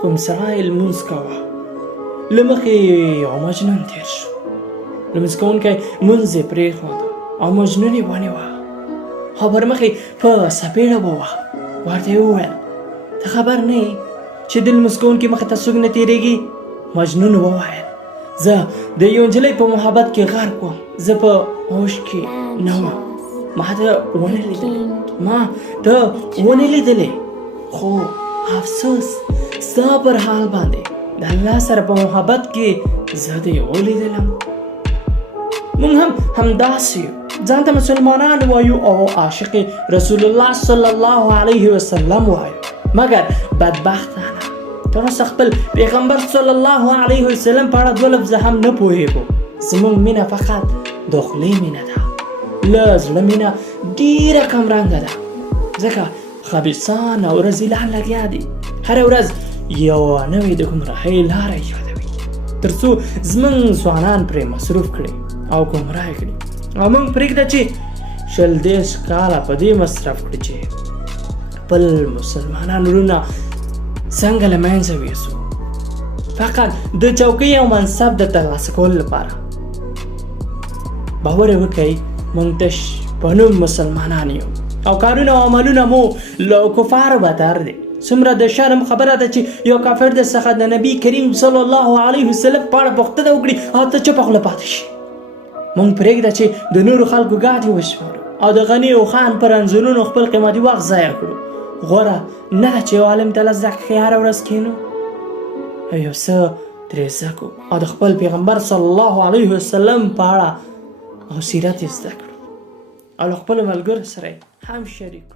کوم سړی لمونځ کوه له مخې یو مجنون تېر شو. لمونځ کوونکی لمونځ یې پرېښود او مجنون یې ونیوه او پر مخې په سپېړه ووهه. ورته یې وویل ته خبر نه یې چې د لمونځ کوونکي مخې ته څوک نه تېرېږي؟ مجنون وویل زه د یو نجلۍ په محبت کې غرق وم، زه په هوش کې نه وم، ما ته ونه لیدلې خو افسوس ستا پر حال باندې د الله سره په محبت کې زه دې ولیدلم. موږ هم همداسې یو، ځان ته مسلمانان وایو او عاشق رسول الله صلی الله علیه وسلم وایو، مګر بدبختانه تر اوسه خپل پیغمبر صلی الله علیه وسلم په اړه دوه لفظه هم نه پوهېږو. زموږ مینه فقط د خولې مینه ده، له زړه مینه ډېره کمرنګه ده، ځکه خبیثان او رذیلان لګیا دي هره ورځ یوه نوې د ګمراهۍ لاره ایجادوي تر څو زموږ ځوانان پرې مصروف کړي او ګمراه کړي، او موږ پرېږده چې 20 کاله په دې مصرف کړي چې خپل مسلمانان وروڼه څنګه له منځه ویوسو فقط د چوکۍ او منصب د ترلاسه کولو لپاره. باور یې وکئ موږ تش په نوم مسلمانان یو او کارونه او عملونه مو له کفارو بدتر دي. څومره د شرم خبره ده چې یو کافر د څخه د نبي کریم صلی الله علیه وسلم په اړه پوښتنه وکړي او ته چوپه خوله پاتې شي. موږ پرېږده چې د نورو خلکو ګاډې وشمارو او د غني او خان پر انځورونو خپل قیمتي وخت ضایع کړو. غوره نه ده چې یو عالم ته لس دقیقې هره ورځ کښېنو او یو څه ترې زده کړو او د خپل پیغمبر صلی الله علیه وسلم په اړه او سیرت یې زده کړو او له خپلو ملګرو سره هم شریک کړو.